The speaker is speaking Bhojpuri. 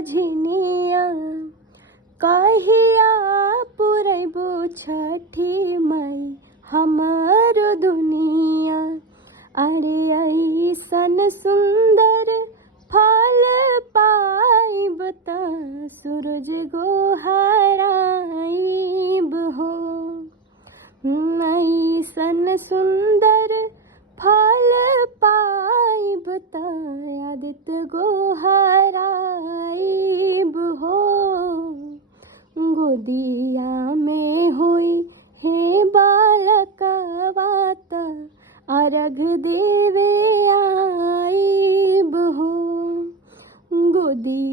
बझनिया कहिया पुरैबो छठी माई हमर दुनिया। अरे ऐसन सुंदर फल पाइब त सूरज गोहराइब हो। ऐसन सुंदर फल पाइब त आदित्य गोहराइब हो। गोदिया में होई हे बालकवा त अर्घ देवे आइब हो। गोदी